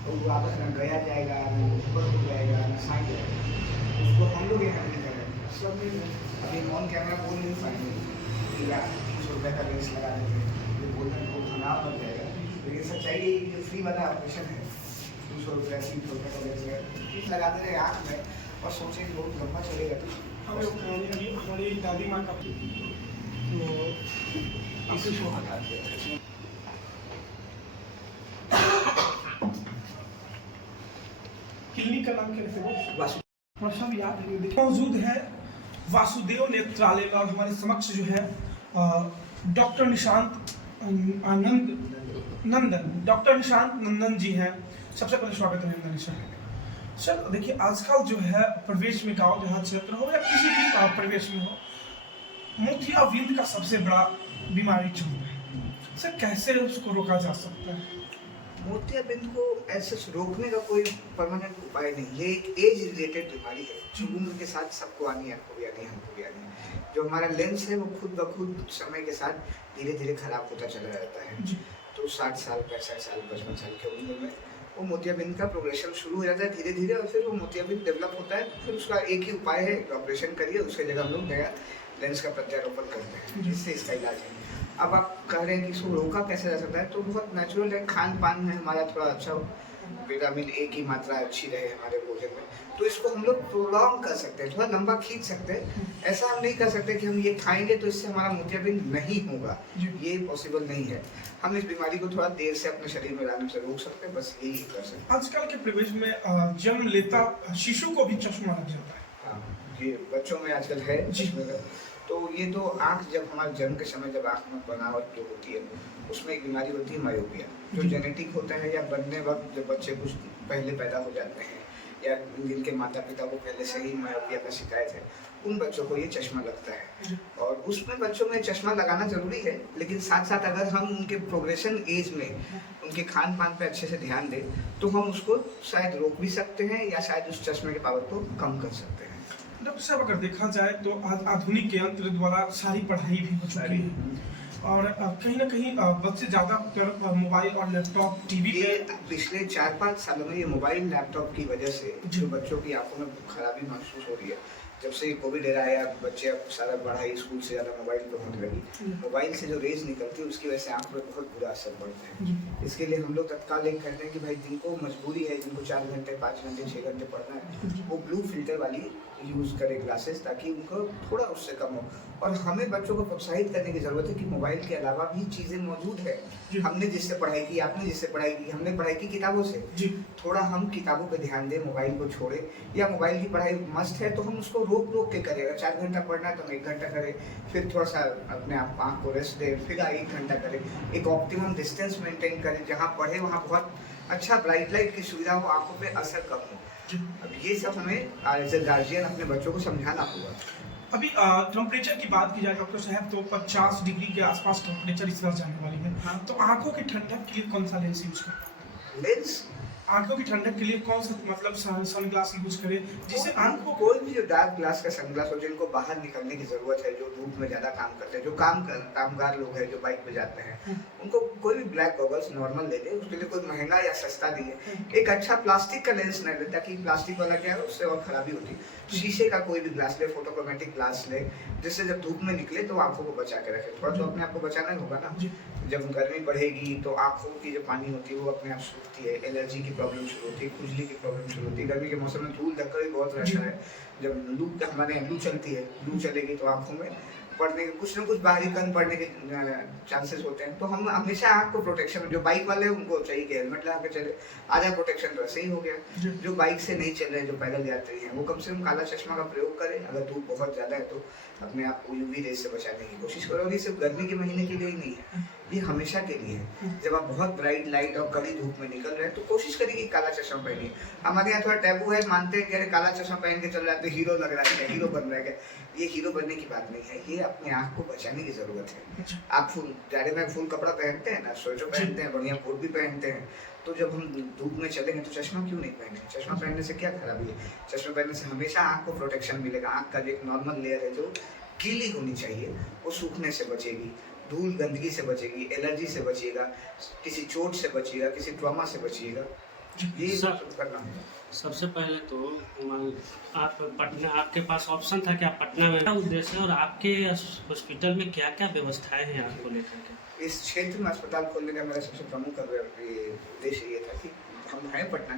वो वापस न गया जाएगा, न ऊपर हो जाएगा, न साइड जाएगा। उसको हम लोग यहाँ नहीं करेंगे। सब में अभी ऑन कैमरा बोल नहीं पाएंगे कि यार 300 रुपये का लेंस लगा देंगे, ये बोलना तो खराब हो जाएगा। लेकिन सच्चाई ये जो फ्री वाला ऑपरेशन है, 200 रुपये 300 रुपये का लेंस है, लगा दे रहे आँख में और सोचे कि बहुत लंबा चलेगा। हम लोग हमारी दादी माँ का इसी को हटाते हैं। क्लिनिक का नाम कैसे हो? वासु याद है मौजूद है वासुदेव नेत्रालय में, और हमारे समक्ष जो है डॉक्टर निशांत नंदन जी हैं। सबसे पहले स्वागत है नंदन सर। देखिए, आजकल जो है प्रवेश में गाँव जहाँ क्षेत्र हो या किसी भी प्रवेश में हो, मोतियाबिंद का सबसे बड़ा बीमारी चल रहा है। सर, कैसे उसको रोका जा सकता है? मोतियाबिंद को ऐसे रोकने का कोई परमानेंट उपाय नहीं। ये एक एज रिलेटेड बीमारी है जो उम्र के साथ सबको आनी है, आपको भी आनी है, हमको भी आनी है। जो हमारा लेंस है वो खुद ब खुद समय के साथ धीरे धीरे खराब होता चला जाता है। तो 60 साल 65 साल 55 साल के उम्र में वो मोतियाबिंद का प्रोग्रेशन शुरू हो जाता है धीरे धीरे, और फिर वो मोतियाबिंद डेवलप होता है। तो फिर उसका एक ही उपाय है, ऑपरेशन करिए, उसके जगह हम लोग नया लेंस का प्रत्यारोपण करते हैं, जिससे इसका इलाज है। अब आप कह रहे हैं कि इसको रोका कैसे जा सकता है, तो बहुत नेचुरल है। खान पान में हमारा थोड़ा अच्छा हो, विटामिन ए की मात्रा अच्छी रहे हमारे भोजन में, तो इसको हम लोग प्रोलॉन्ग कर सकते हैं, थोड़ा लंबा खींच सकते हैं। ऐसा हम नहीं कर सकते कि हम ये खाएंगे तो इससे हमारा मोतियाबिंद नहीं होगा, ये पॉसिबल नहीं है। हम इस बीमारी को थोड़ा देर से अपने शरीर में लाने से रोक सकते हैं, बस यही कर सकते हैं। आजकल के प्रवेश में जन्म लेता शिशु को भी चश्मा लग जाता है। हाँ, ये बच्चों में आजकल है। तो ये तो आँख, जब हमारे जन्म के समय जब आँख में बनावट जो होती है उसमें एक बीमारी होती है मायोपिया, जो जेनेटिक होता है, या बनने वक्त जब बच्चे कुछ पहले पैदा हो जाते हैं या जिनके माता पिता को पहले से ही मायोपिया का शिकायत है, उन बच्चों को ये चश्मा लगता है। और उसमें बच्चों में चश्मा लगाना जरूरी है, लेकिन साथ साथ अगर हम उनके प्रोग्रेशन एज में उनके खान पान पे अच्छे से ध्यान दें तो हम उसको शायद रोक भी सकते हैं, या शायद उस चश्मे के पावर को कम कर सकते हैं। डॉक्टर साहब, अगर देखा जाए तो आधुनिक यंत्र द्वारा सारी पढ़ाई भी हो चुकी है, और कहीं ना कहीं बच्चे ज़्यादातर मोबाइल और लैपटॉप टीवी पे पिछले 4-5 सालों में ये मोबाइल लैपटॉप की वजह से जो बच्चों की आंखों में खराबी महसूस हो रही है। जब से कोविड एरा आया, बच्चे अब सारा पढ़ाई स्कूल से ज़्यादा मोबाइल पर होने लगी। मोबाइल से जो रेज निकलती है उसकी वजह से आंख पर बहुत बुरा असर पड़ता है। इसके लिए हम लोग तत्काल एक कहते हैं कि भाई जिनको मजबूरी है, जिनको 4 घंटे 5 घंटे 6 घंटे पढ़ना है, वो ब्लू फिल्टर वाली यूज़ करें ग्लासेस, ताकि उनको थोड़ा उससे कम हो। और हमें बच्चों को प्रोत्साहित करने की ज़रूरत है कि मोबाइल के अलावा भी चीज़ें मौजूद है। हमने जिससे पढ़ाई की, आपने जिससे पढ़ाई की, हमने पढ़ाई की किताबों से, थोड़ा हम किताबों पे ध्यान दें, मोबाइल को छोड़े। या मोबाइल की पढ़ाई मस्त है तो हम उसको रोक के करें। अगर 4 घंटा पढ़ना है तो हम 1 घंटा करें, फिर थोड़ा सा अपने आप आँख को रेस्ट दें, फिर 1 घंटा करें। एक ऑप्टिमम डिस्टेंस मेंटेन करें, जहाँ पढ़े वहाँ बहुत अच्छा ब्राइट लाइट की सुविधा हो, आंखों पे असर कम हो। अब ये सब हमें एज ए गार्जियन अपने बच्चों को समझाना होगा। अभी टेम्परेचर की बात की जाए डॉक्टर साहब, तो 50 डिग्री के आसपास टेम्परेचर इस बार जाने वाली है। हाँ। तो आंखों की ठंडक के लिए कौन सा लेंस यूज करें? लेंस आंखों की ठंडक के लिए कौन सा मतलब सनग्लास यूज करें, जिससे आंखों कोई भी जो डार्क ग्लास का सनग्लास हो, जिनको बाहर निकलने की जरूरत है, जो धूप में ज्यादा काम करते हैं, जो कामगार लोग हैं, जो बाइक पे जाते हैं, उनको कोई भी ब्लैक गॉगल्स नॉर्मल ले ले। उसके लिए कोई महंगा या सस्ता नहीं है। एक अच्छा प्लास्टिक का लेंस न ले, ताकि प्लास्टिक वाला क्या है उससे और खराबी होती है। शीशे का कोई भी ग्लास ले, फोटोक्रोमेटिक ग्लास ले, जिससे जब धूप में निकले तो आंखों को बचा के रखे। थोड़ा तो अपने आप को बचाना ही होगा ना। जब गर्मी बढ़ेगी तो आंखों की जो पानी होती है वो अपने आप सूखती है, एलर्जी की प्रॉब्लम शुरू होती है, खुजली की प्रॉब्लम शुरू होती है। गर्मी के मौसम में धूल धक्का भी बहुत रहता है। जब हमारे यहाँ लू चलती है, लू चलेगी तो आंखों में पड़ने के कुछ ना कुछ बाहरी कण पड़ने के चांसेस होते हैं। तो हम हमेशा आँख को प्रोटेक्शन, जो बाइक वाले उनको चाहिए कि हेलमेट लगा के चले, आधा प्रोटेक्शन तो ऐसे ही हो गया। जो बाइक से नहीं चल रहे, जो पैदल यात्री हैं, वो कम से कम काला चश्मा का प्रयोग करें। अगर धूप बहुत ज़्यादा है तो अपने आप को यूवी रेज से बचाने की कोशिश करो। और ये सिर्फ गर्मी के महीने के लिए ही नहीं है, ये हमेशा के लिए है। जब आप बहुत ब्राइट लाइट और कड़ी धूप में निकल रहे हैं तो कोशिश करिए कि काला चश्मा पहनिए। हमारे यहाँ थोड़ा टैबू है, मानते हैं कि अरे काला चश्मा पहन के चल रहा है तो हीरो लग रहा है, हीरो बन रहा है। ये हीरो बनने की बात नहीं है, ये अपने आँख को बचाने की जरूरत है। आप फुल जाड़े में फुल कपड़ा पहनते हैं ना, स्वेटर पहनते हैं, बढ़िया कोट भी पहनते हैं, तो जब हम धूप में चलेंगे तो चश्मा क्यों नहीं पहने? चश्मा पहनने से क्या खराबी है? चश्मा पहनने से हमेशा आँख को प्रोटेक्शन मिलेगा। आँख का जो एक नॉर्मल लेयर है जो गीली होनी चाहिए वो सूखने से बचेगी, धूल गंदगी से बचेगी, एलर्जी से बचिएगा, किसी चोट से बचिएगा, किसी ट्रॉमा से बचिएगा। ये सब करना होगा। सबसे पहले तो आप पटना, आपके पास ऑप्शन था कि आप पटना में, क्या उद्देश्य है और आपके हॉस्पिटल में क्या क्या व्यवस्थाएं हैं आपको लेकर के? इस क्षेत्र में अस्पताल खोलने का मेरा सबसे प्रमुख उद्देश्य ये था कि हम हैं पटना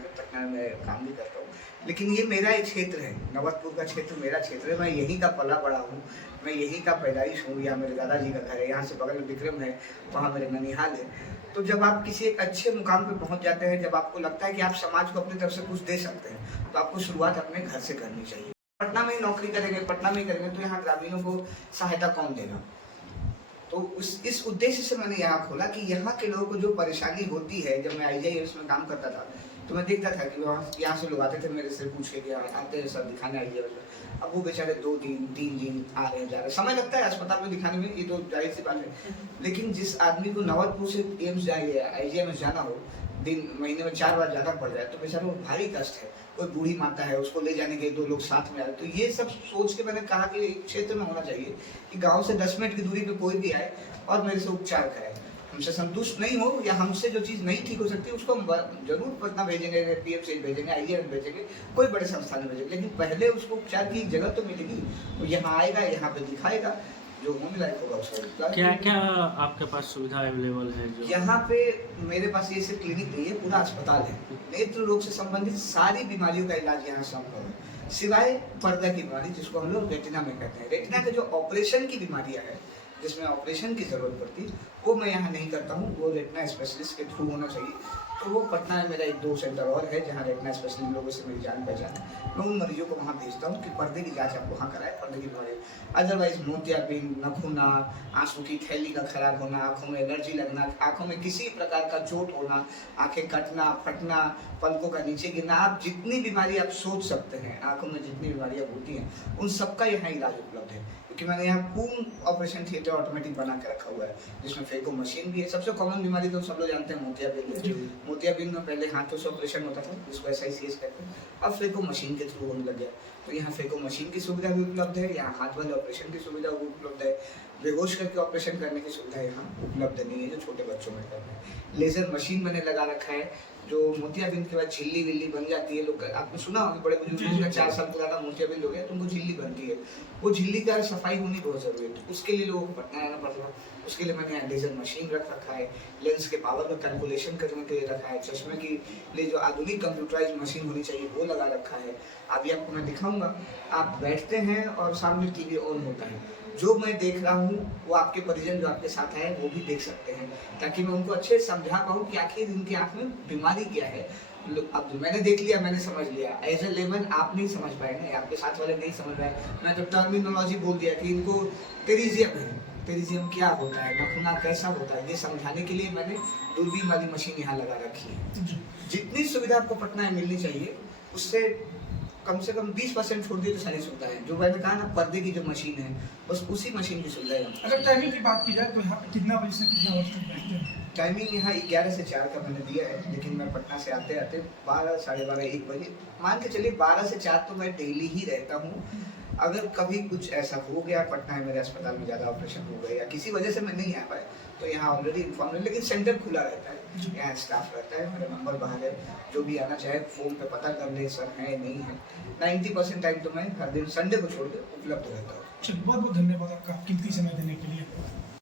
में काम भी करता हूँ, लेकिन ये मेरा एक क्षेत्र है, नवतपुर का क्षेत्र मेरा क्षेत्र है। मैं यहीं का पला बड़ा हूँ, मैं यहीं का पैदाइश हूँ, यहाँ मेरे दादाजी का घर है, यहाँ से बगल में विक्रम है, वहाँ मेरे ननिहाल है। तो जब आप किसी एक अच्छे मुकाम पे पहुँच जाते हैं, जब आपको लगता है कि आप समाज को अपनी तरफ से कुछ दे सकते हैं, तो आपको शुरुआत अपने घर से करनी चाहिए। पटना में ही नौकरी करेंगे, पटना में ही करेंगे तो यहाँ ग्रामीणों को सहायता कौन देगा? तो इस उद्देश्य से मैंने यहाँ खोला कि यहाँ के लोगों को जो परेशानी होती है। जब मैं IGIMS में काम करता था तो मैं देखता था कि वहाँ यहाँ से लोग आते थे मेरे से पूछ के कि आते हैं सर दिखाने IGIMS में। अब वो बेचारे 2 दिन 3 दिन आ रहे हैं, जा रहे हैं, समय लगता है अस्पताल में दिखाने में, ये तो जाहिर सी बात है। लेकिन जिस आदमी को नवतपुर से एम्स IGIMS जाना हो, दिन महीने में 4 बार जाना पड़ जाए, तो बेचारे वो भारी कष्ट है। कोई बूढ़ी माता है, उसको ले जाने के 2 लोग साथ में आए, तो ये सब सोच के मैंने कहा कि एक क्षेत्र में होना चाहिए कि गांव से 10 मिनट की दूरी पे कोई भी आए और मेरे से उपचार कराए। हमसे संतुष्ट नहीं हो या हमसे जो चीज़ नहीं ठीक हो सकती उसको हम जरूर पटना भेजेंगे, PMC भेजेंगे, IGIMS भेजेंगे, कोई बड़े संस्थान में भेजेंगे, लेकिन पहले उसको उपचार की जगह तो मिलेगी। वो यहाँ आएगा, यहाँ पे दिखाएगा, जो होने लायक होगा उसको। क्या क्या आपके पास सुविधा अवेलेबल है? जो यहाँ पे मेरे पास ये सिर्फ क्लिनिक नहीं है, पूरा अस्पताल है। नेत्र रोग से संबंधित सारी बीमारियों का इलाज यहाँ संभव है, सिवाय पर्दा की बीमारी जिसको हम लोग रेटिना में कहते हैं। रेटिना के जो ऑपरेशन की बीमारियाँ है, जिसमें ऑपरेशन की जरूरत पड़ती, वो मैं यहाँ नहीं करता हूँ, वो रेटिना स्पेशलिस्ट के थ्रू होना चाहिए। तो वो पटना में मेरा 1-2 सेंटर और है जहाँ रेटिना स्पेशलिस्ट लोगों से मेरी जान पहचान है। मैं उन मरीजों को वहाँ भेजता हूँ कि पर्दे की जांच आप वहाँ कराएं, पर्दे की बीमारी। अदरवाइज मोतियाबिंद, नखूना, आंसू की थैली का खराब होना, आँखों में एलर्जी लगना, आँखों में किसी प्रकार का चोट होना, आँखें कटना, फटना, पलकों का नीचे गिरना, आप जितनी बीमारी आप सोच सकते हैं, आँखों में जितनी बीमारियाँ होती हैं, उन सबका यहाँ इलाज उपलब्ध है। क्योंकि मैंने यहाँ पूर्ण ऑपरेशन थिएटर ऑटोमेटिक बना के रखा हुआ है, जिसमें फेको मशीन भी है। सबसे कॉमन बीमारी तो सब लोग जानते हैं, मोतियाबिंद है। मोतियाबिंद में पहले हाथों से ऑपरेशन होता था, जिसको SICS कहते हैं, अब फेको मशीन के थ्रू होने लग गया। तो यहाँ फेको मशीन की सुविधा भी उपलब्ध है, यहाँ हाथ वाले ऑपरेशन की सुविधा भी उपलब्ध है, बेहोश करके ऑपरेशन करने की सुविधा यहाँ उपलब्ध नहीं है जो छोटे बच्चों में करते हैं। लेजर मशीन मैंने लगा रखा है, जो मोतियाबिंद के बाद झिल्ली विल्ली बन जाती है। लोग आपने सुना होगा, बड़े बुजुर्ग का 4 साल पुराना मोतियाबिंद हो गया तो उनको झिल्ली बनती है, वो झिल्ली का सफाई होनी बहुत जरूरी है। तो उसके लिए लोगों को पटना आना पड़ रहा है, उसके लिए मैंने यहाँ लेजर मशीन रख रखा है, लेंस के पावर का कैलकुलेशन करने के लिए रखा है, चश्मे के लिए जो आधुनिक कंप्यूटराइज मशीन होनी चाहिए वो लगा रखा है। अभी आपको मैं दिखाऊंगा, आप बैठते हैं और सामने TV ऑन होता है, जो मैं देख रहा हूँ वो आपके परिजन जो आपके साथ है वो भी देख सकते हैं, ताकि मैं उनको अच्छे से समझा पाऊँ कि आखिर इनकी आँख में बीमारी क्या है। अब मैंने देख लिया, मैंने समझ लिया, एज ए लेमन आप नहीं समझ पाए ना, आपके साथ वाले नहीं समझ पाए। मैं तो टर्मिनोलॉजी बोल दिया कि इनको टेरिजियम है, टेरिजियम क्या होता है, नखूना कैसा होता है, ये समझाने के लिए मैंने दूरबीन वाली मशीन यहाँ लगा रखी है। जितनी सुविधा आपको पटना में मिलनी चाहिए उससे कम से कम 20% छोड़ दिए तो सारी सुविधा है। जो मैंने कहा ना, पर्दे की जो मशीन है, बस उसी मशीन की सुविधा है। अगर टाइमिंग की बात की जाए तो यहाँ पे कितना बजे से कितना बजे तक बैठते हैं? टाइमिंग यहाँ 11 से 4 का मैंने दिया है, लेकिन मैं पटना से आते आते 12, साढ़े 12, 1 बजे मान के चलिए 12 से 4 तो मैं डेली ही रहता हूँ। अगर कभी कुछ ऐसा हो गया, पटना में मेरे अस्पताल में ज़्यादा ऑपरेशन हो गए या किसी वजह से मैं नहीं आ पाए, तो यहाँ ऑलरेडी इन्फॉर्म है, लेकिन सेंटर खुला रहता है, यहाँ स्टाफ रहता है, मेरा नंबर बाहर है, जो भी आना चाहे फ़ोन पे पता कर ले सर है नहीं है। 90% टाइम तो मैं हर दिन संडे को छोड़ के उपलब्ध रहता हूँ। चलिए, बहुत बहुत धन्यवाद आपका कीमती समय देने के लिए।